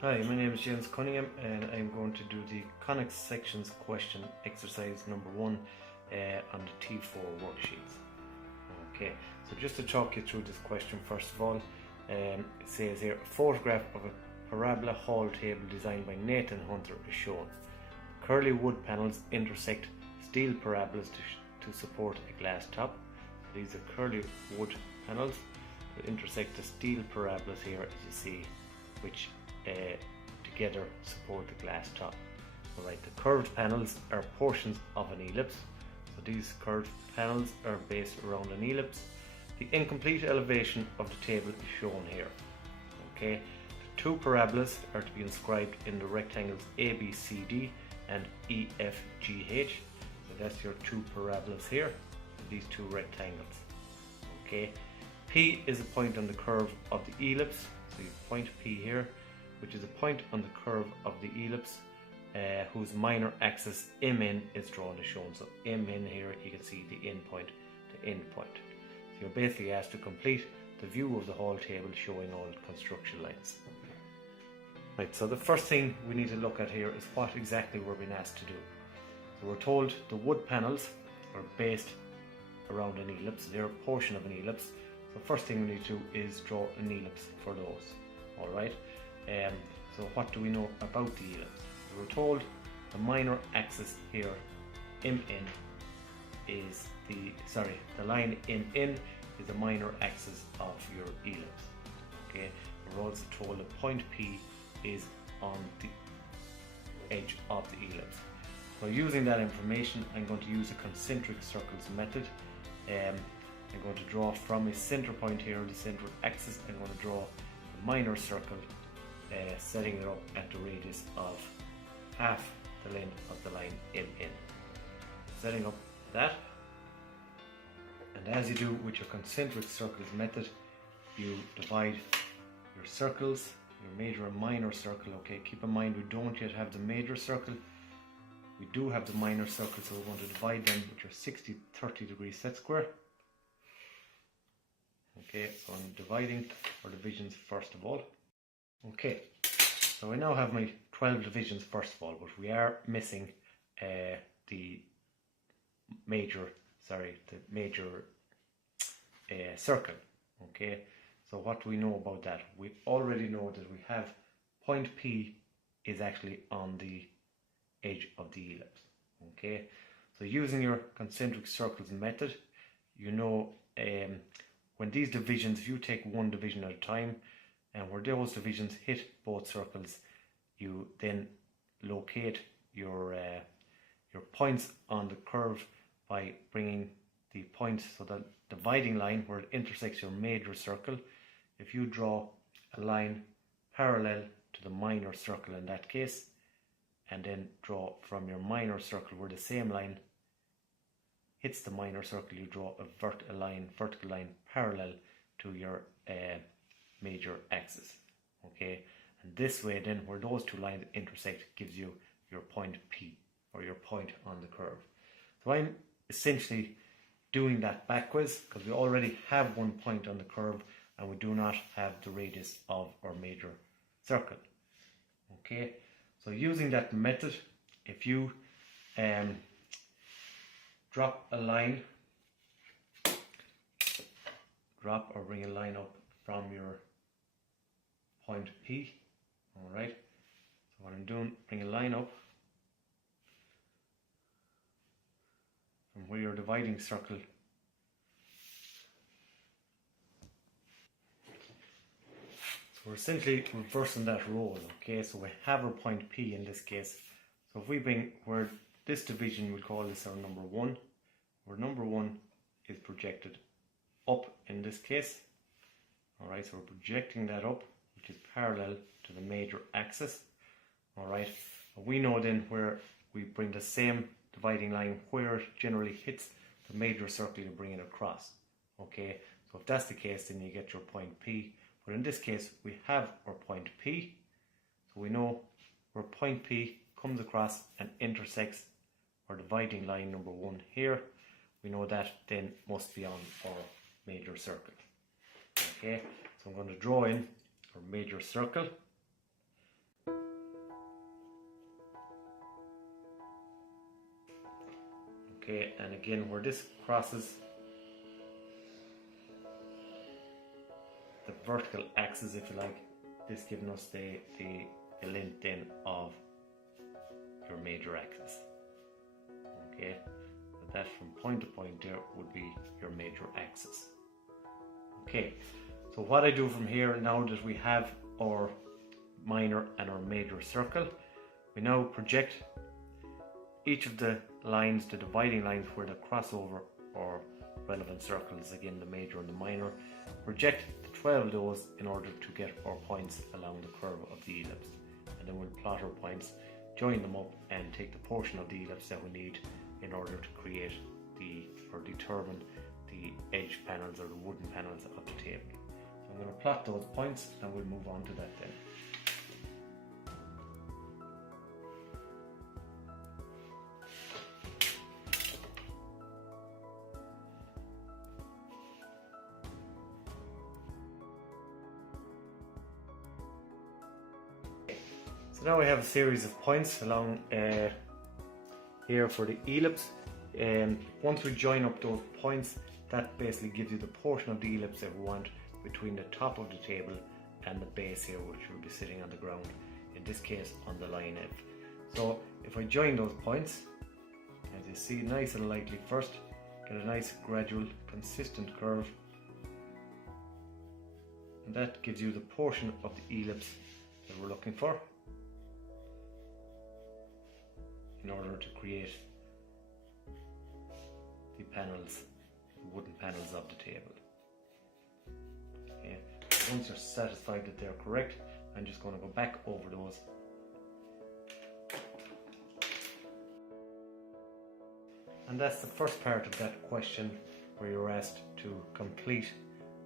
Hi, my name is James Cunningham and I'm going to do the Conic sections question exercise number 1 on the T4 worksheets. Okay, so just to talk you through this question first of all, it says here, a photograph of a parabola hall table designed by Nathan Hunter is shown. Curly wood panels intersect steel parabolas to support a glass top. So these are curly wood panels that intersect the steel parabolas here, as you see, which together support the glass top. Alright, the curved panels are portions of an ellipse. So these curved panels are based around an ellipse. The incomplete elevation of the table is shown here. Okay, the two parabolas are to be inscribed in the rectangles ABCD and EFGH. So that's your two parabolas here, these two rectangles. Okay, P is a point on the curve of the ellipse. So you point P here, which is a point on the curve of the ellipse whose minor axis MN is drawn as shown. So MN here, you can see the end point to end point. So you're basically asked to complete the view of the hall table showing all construction lines. Right, so the first thing we need to look at here is what exactly we're being asked to do. So we're told the wood panels are based around an ellipse, they're a portion of an ellipse. So first thing we need to do is draw an ellipse for those. Alright, so what do we know about the ellipse? We're told the minor axis here, MN, is the line MN is the minor axis of your ellipse. Okay, we're also told the point P is on the edge of the ellipse. So using that information, I'm going to use a concentric circles method. I'm going to draw from a center point here, the center axis. I'm going to draw a minor circle, setting it up at the radius of half the length of the line MN. Setting up that, and as you do with your concentric circles method, you divide your circles, your major and minor circle. Okay, keep in mind we don't yet have the major circle. We do have the minor circle, so we're going to divide them with your 60-30 degree set square. Okay, so I'm dividing our divisions first of all. Okay, so I now have my 12 divisions first of all, but we are missing the major circle. Okay, so what do we know about that? We already know that we have point P is actually on the edge of the ellipse. Okay, so using your concentric circles method, you know when these divisions, if you take one division at a time, and where those divisions hit both circles, you then locate your points on the curve by bringing the points, so the dividing line where it intersects your major circle, if you draw a line parallel to the minor circle in that case, and then draw from your minor circle where the same line hits the minor circle, you draw a vertical line parallel to your major axis. Okay, and this way then where those two lines intersect gives you your point P, or your point on the curve. So I'm essentially doing that backwards because we already have one point on the curve and we do not have the radius of our major circle. Okay, so using that method, if you drop or bring a line up from your point P, alright, so what I'm doing, bring a line up from where your dividing circle so we're essentially reversing that role. Okay, so we have our point P in this case, so if we bring where this division, we'll call this our number 1, where number 1 is projected up in this case. Alright, so we're projecting that up, which is parallel to the major axis. Alright, we know then where we bring the same dividing line where it generally hits the major circle, you bring it across. Okay, so if that's the case, then you get your point P. But in this case, we have our point P, so we know where point P comes across and intersects our dividing line number 1 here. We know that then must be on our major circle. Okay, so I'm going to draw in our major circle. Okay, and again where this crosses the vertical axis, if you like, this giving us the length then of your major axis. Okay, so that from point to point there would be your major axis. Okay, so what I do from here, now that we have our minor and our major circle, we now project each of the lines, the dividing lines where the crossover or relevant circles, again the major and the minor, project the 12 of those in order to get our points along the curve of the ellipse. And then we'll plot our points, join them up, and take the portion of the ellipse that we need in order to create or determine the edge panels or the wooden panels of the table. So I'm going to plot those points and we'll move on to that then. So now we have a series of points along here for the ellipse, and once we join up those points, that basically gives you the portion of the ellipse that we want between the top of the table and the base here, which will be sitting on the ground, in this case on the line F. So if I join those points, as you see, nice and lightly first, get a nice gradual consistent curve, and that gives you the portion of the ellipse that we're looking for in order to create the panels, the wooden panels of the table. Okay. Once you're satisfied that they're correct, I'm just going to go back over those. And that's the first part of that question, where you're asked to complete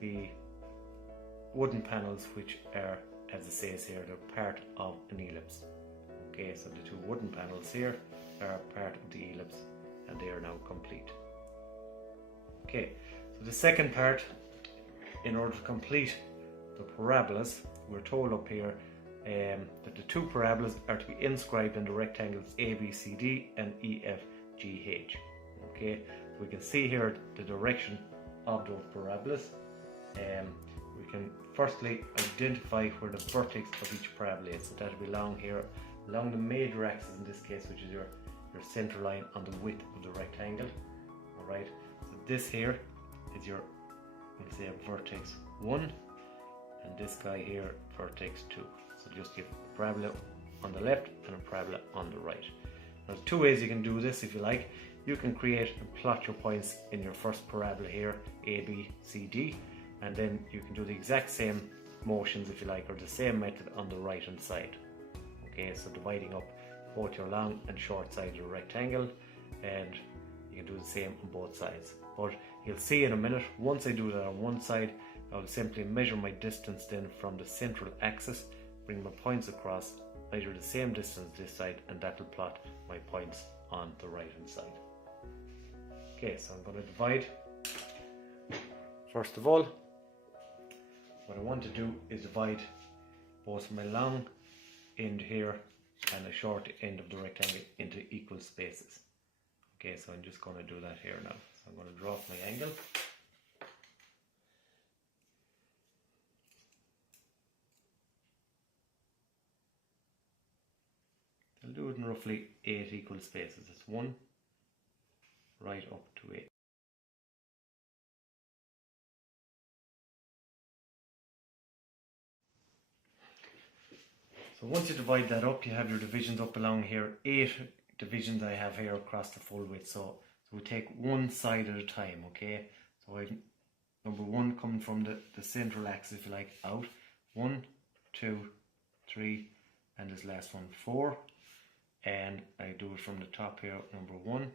the wooden panels, which are, as it says here, they're part of an ellipse. Okay, so the two wooden panels here are part of the ellipse and they are now complete. Okay, so the second part, in order to complete the parabolas, we're told up here that the two parabolas are to be inscribed in the rectangles ABCD and EFGH. Okay, we can see here the direction of those parabolas. We can firstly identify where the vertex of each parabola is, so that will be along here, along the major axis in this case, which is your center line on the width of the rectangle. Alright, so this here is your, we'll say, a vertex 1, and this guy here vertex 2. So just give a parabola on the left and a parabola on the right. Now there's two ways you can do this if you like. You can create and plot your points in your first parabola here, A, B, C, D, and then you can do the exact same motions if you like, or the same method on the right hand side. Okay, so dividing up both your long and short side of the rectangle, and you can do the same on both sides. But you'll see in a minute, once I do that on one side, I'll simply measure my distance then from the central axis, bring my points across, measure the same distance this side, and that will plot my points on the right hand side. Okay, so I'm going to divide. First of all, what I want to do is divide both my long end here and the short end of the rectangle into equal spaces. Okay, so I'm just going to do that here now. So I'm going to draw up my angle. I'll do it in roughly 8 equal spaces. It's 1 right up to 8. So once you divide that up, you have your divisions up along here. 8 divisions I have here across the full width. So we take one side at a time, okay? So I've number 1 coming from the central axis, if you like, out. 1, 2, 3, and this last one 4. And I do it from the top here, number 1,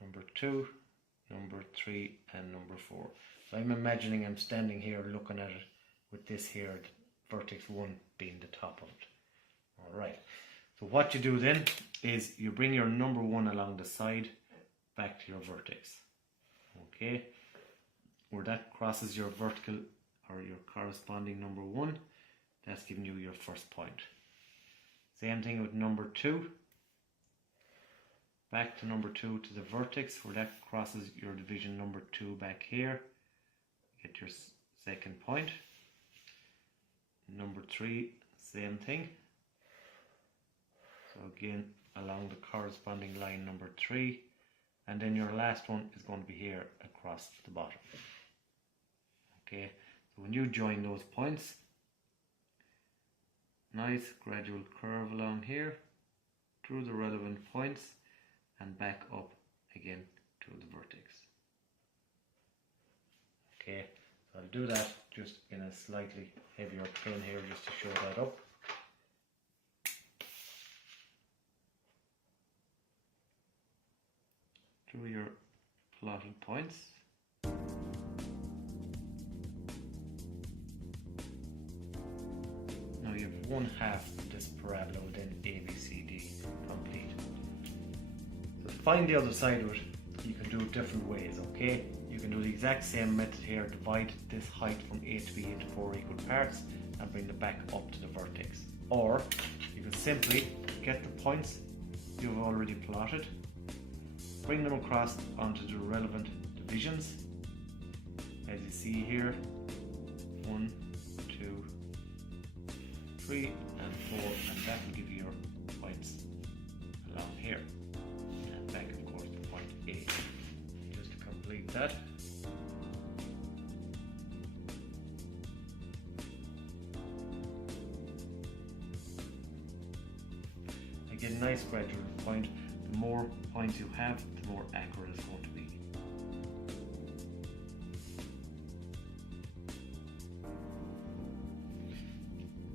number 2, number 3, and number 4. So I'm imagining I'm standing here looking at it with this here, vertex 1 being the top of it. Alright, so what you do then is you bring your number 1 along the side back to your vertex. Okay, where that crosses your vertical or your corresponding number 1, that's giving you your first point. Same thing with number 2. back to number 2 to the vertex where that crosses your division number 2 back here. Get your second point. Number 3, same thing. So again, along the corresponding line number 3, and then your last one is going to be here across the bottom. Okay, so when you join those points, nice gradual curve along here through the relevant points and back up again to the vertex. Okay, so I'll do that just in a slightly heavier pen here just to show that up. Through your plotted points. Now you have one half of this parabola within ABCD complete. So to find the other side of it, you can do it different ways, okay? You can do the exact same method here, divide this height from A to B into 4 equal parts and bring it back up to the vertex. Or you can simply get the points you've already plotted, bring them across onto the relevant divisions. As you see here, 1, 2, 3 and 4, and that will give you your points along here. And back of course to point A. Just to complete that. Again, nice gradual point. The more points you have, the more accurate it's going to be.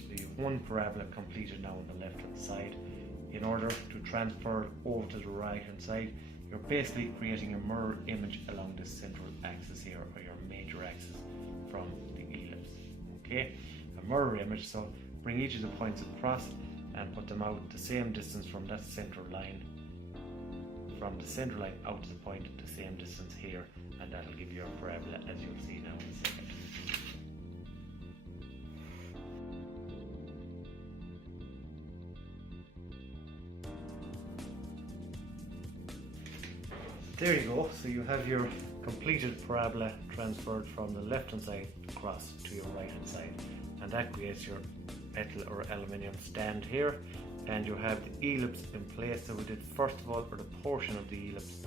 So you have one parabola completed now on the left hand side. In order to transfer it over to the right hand side, you're basically creating a mirror image along this central axis here, or your major axis from the ellipse. Okay, a mirror image, so bring each of the points across and put them out the same distance from that central line. From the center line out to the point, the same distance here, and that'll give you a parabola, as you'll see now in a second. There you go, so you have your completed parabola transferred from the left hand side across to your right hand side, and that creates your metal or aluminium stand here. And you have the ellipse in place. So we did first of all for the portion of the ellipse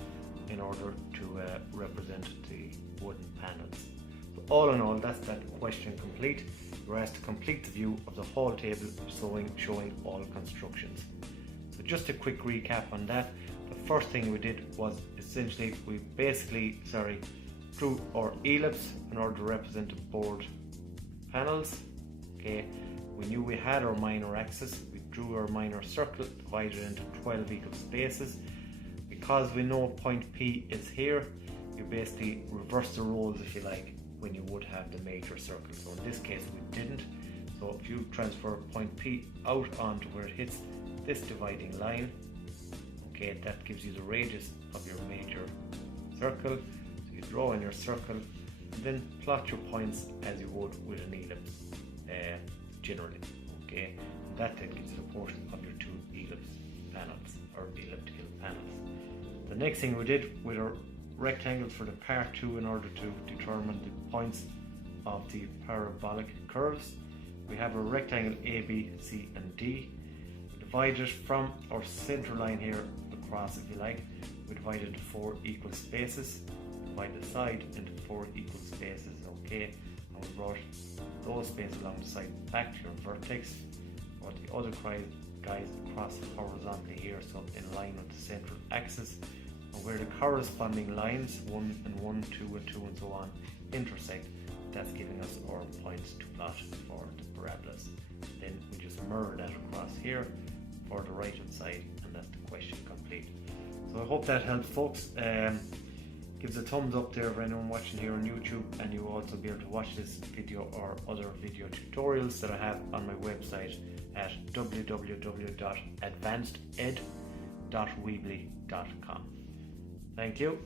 in order to represent the wooden panels. So all in all, that's that question complete. You're asked to complete the view of the whole table showing all constructions. So just a quick recap on that. The first thing we did was essentially we basically drew our ellipse in order to represent the board panels. Okay, we knew we had our minor axis. Drew our minor circle, divided into 12 equal spaces. Because we know point P is here, you basically reverse the roles, if you like, when you would have the major circle. So in this case we didn't. So if you transfer point P out onto where it hits this dividing line, okay, that gives you the radius of your major circle. So you draw in your circle, and then plot your points as you would with an ellipse generally. Okay. That then gives you the portion of your two ellipse panels or elliptical panels. The next thing we did with our rectangles for the part 2 in order to determine the points of the parabolic curves. We have a rectangle A, B, C and D. We divide it from our center line here across, if you like. We divide it into 4 equal spaces. Divide the side into 4 equal spaces, okay? And we brought those spaces along the side back to your vertex. Or the other guys across horizontally here, so in line with the central axis, and where the corresponding lines 1 and 1, 2 and 2 and so on intersect, that's giving us our points to plot for the parabolas. Then we just mirror that across here for the right hand side, and that's the question complete. So I hope that helps, folks. Give a thumbs up there for anyone watching here on YouTube, and you will also be able to watch this video or other video tutorials that I have on my website at www.advanceded.weebly.com. Thank you.